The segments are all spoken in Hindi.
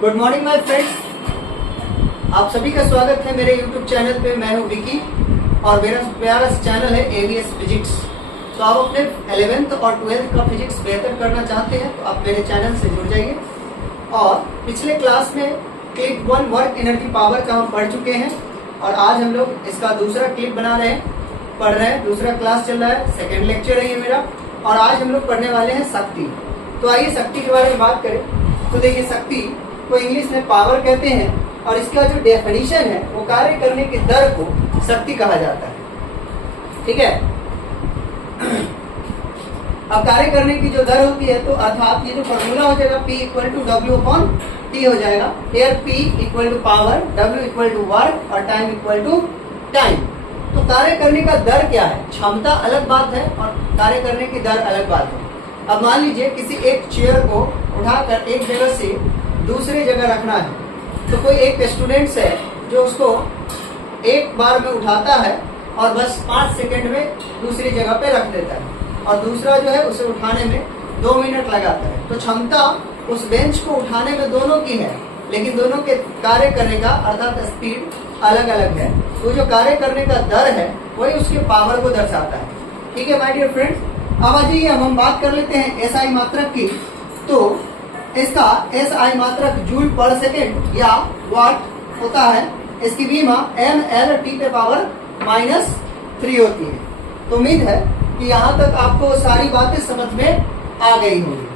गुड मॉर्निंग माय फ्रेंड्स, आप सभी का स्वागत है मेरे YouTube चैनल पे। मैं हूं विकी और मेरा प्यारा चैनल है AVS फिजिक्स। तो आप अपने 11th और 12th का फिजिक्स बेहतर करना चाहते हैं तो आप मेरे चैनल से जुड़ जाइए। और पिछले क्लास में क्लिप 1 वर्क एनर्जी पावर का हम पढ़ चुके हैं और आज हम लोग इसका दूसरा क्लिप पढ़ रहे हैं। दूसरा क्लास चल रहा है, सेकेंड लेक्चर है ये मेरा। और आज हम लोग पढ़ने वाले हैं शक्ति। तो आइए शक्ति के बारे में बात करें। तो देखिए, शक्ति को इंग्लिश में पावर कहते हैं और इसका जो डेफिनेशन है वो कार्य करने की दर को शक्ति कहा जाता है। ठीक है। अब कार्य करने की जो दर होती है तो अर्थात ये जो फॉर्मूला हो जाएगा P = W/T हो जाएगा। Here P = power, W = work और टाइम = टाइम। तो कार्य करने का दर क्या है? क्षमता अलग बात है और कार्य करने की दर अलग बात है। अब मान लीजिए किसी एक चेयर को उठाकर एक जगह से दूसरी जगह रखना है, तो कोई एक स्टूडेंट्स है जो उसको एक बार में उठाता है और बस 5 सेकंड में दूसरी जगह पे रख देता है और दूसरा जो है उसे उठाने में 2 मिनट लगाता है। तो क्षमता उस बेंच को उठाने में दोनों की है, लेकिन दोनों के कार्य करने का अर्थात स्पीड अलग अलग है। तो जो कार्य करने का दर है वही उसके पावर को दर्शाता है। ठीक है माय डियर फ्रेंड्स। अब आइए हम बात कर लेते हैं SI मात्रक की। तो इसका SI मात्रक जूल पर सेकेंड या वाट होता है। इसकी विमा mLT⁻³ होती है। तो उम्मीद है कि यहाँ तक आपको सारी बातें समझ में आ गई होंगी।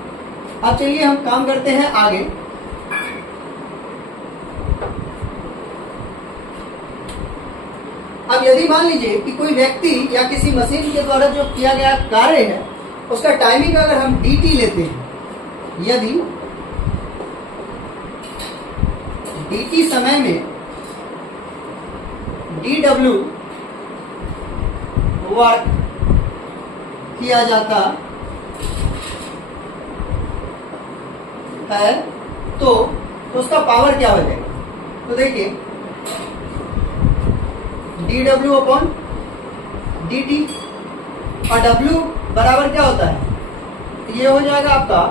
अब चलिए हम काम करते हैं आगे। अब यदि मान लीजिए कि कोई व्यक्ति या किसी मशीन के द्वारा जो किया गया कार्य है उसका टाइमिंग अगर हम dt लेते हैं, यदि dt समय में dw वर्क किया जाता है तो उसका पावर क्या हो जाएगा? तो देखिए dw/dt और w बराबर क्या होता है? ये हो जाएगा आपका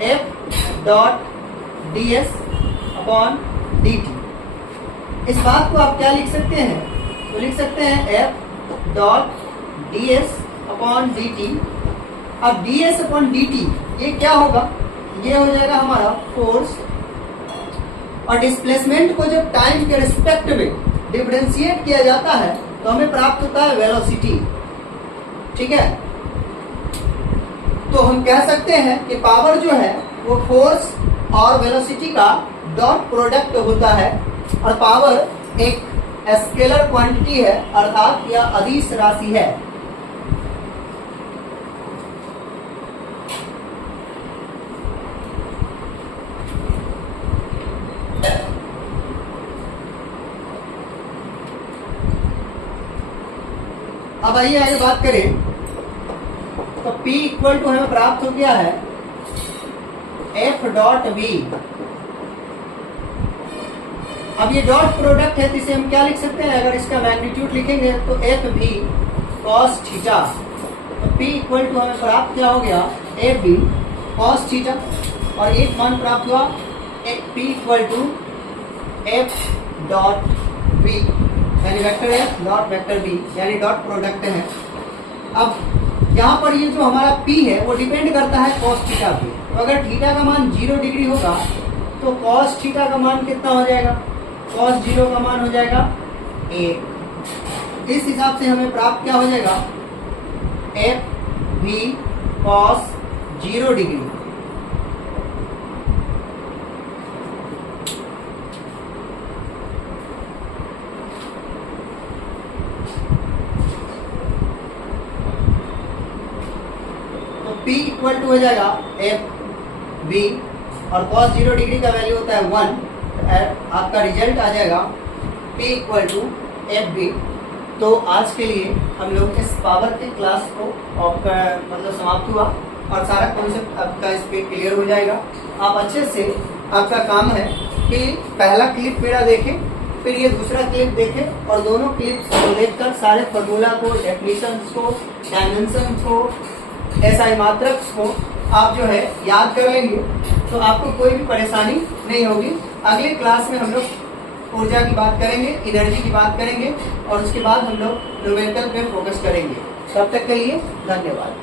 F.ds/dt। इस बात को आप क्या लिख सकते हैं? तो लिख सकते हैं F.ds/dt। अब ds/dt ये क्या होगा? ये हो जाएगा हमारा फोर्स। और डिस्प्लेसमेंट को जब टाइम के रिस्पेक्ट में डिफरेंशिएट किया जाता है तो हमें प्राप्त होता है वेलोसिटी। ठीक है। तो हम कह सकते हैं कि पावर जो है वो फोर्स और वेलोसिटी का डॉट प्रोडक्ट होता है और पावर एक स्केलर क्वांटिटी है अर्थात यह अदिश राशि है। अब आइए आगे बात करें। तो P = हमें प्राप्त हो गया है F.V। अब ये डॉट प्रोडक्ट है तो इसे हम क्या लिख सकते हैं? अगर इसका मैग्नीट्यूड लिखेंगे तो FV cos θ। तो P = हमें प्राप्त क्या हो गया? FV cos θ। और एक मान प्राप्त हुआ P = F.V यानी वेक्टर है डॉट वेक्टर बी यानी डॉट प्रोडक्ट है। अब यहाँ पर ये जो हमारा P है वो डिपेंड करता है cos θ पे। तो अगर थीटा का मान 0 डिग्री होगा तो cos θ का मान कितना हो जाएगा? cos 0 का मान हो जाएगा 1। इस हिसाब से हमें प्राप्त क्या हो जाएगा? FV cos 0 degree. P = हो जाएगा FV और cos 0 डिग्री का वैल्यू होता है 1। आपका रिजल्ट आ जाएगा P = FV। तो आज के लिए हम लोग इस पावर के क्लास को आपका मतलब समाप्त हुआ और सारा कॉन्सेप्ट आपका इस पे क्लियर हो जाएगा। आप अच्छे से आपका काम है कि पहला क्लिप मेरा देखें, फिर ये दूसरा क्लिप देखें और दोनों क्लिप्स को देखकर सारे फॉर्मूला को, डेफिनेशंस को, डायमेंशन को, SI मात्रक को आप जो है याद कर लेंगे तो आपको कोई भी परेशानी नहीं होगी। अगले क्लास में हम लोग ऊर्जा की बात करेंगे, एनर्जी की बात करेंगे और उसके बाद हम लोग न्यूमेरिकल पे फोकस करेंगे। तब तक के लिए धन्यवाद।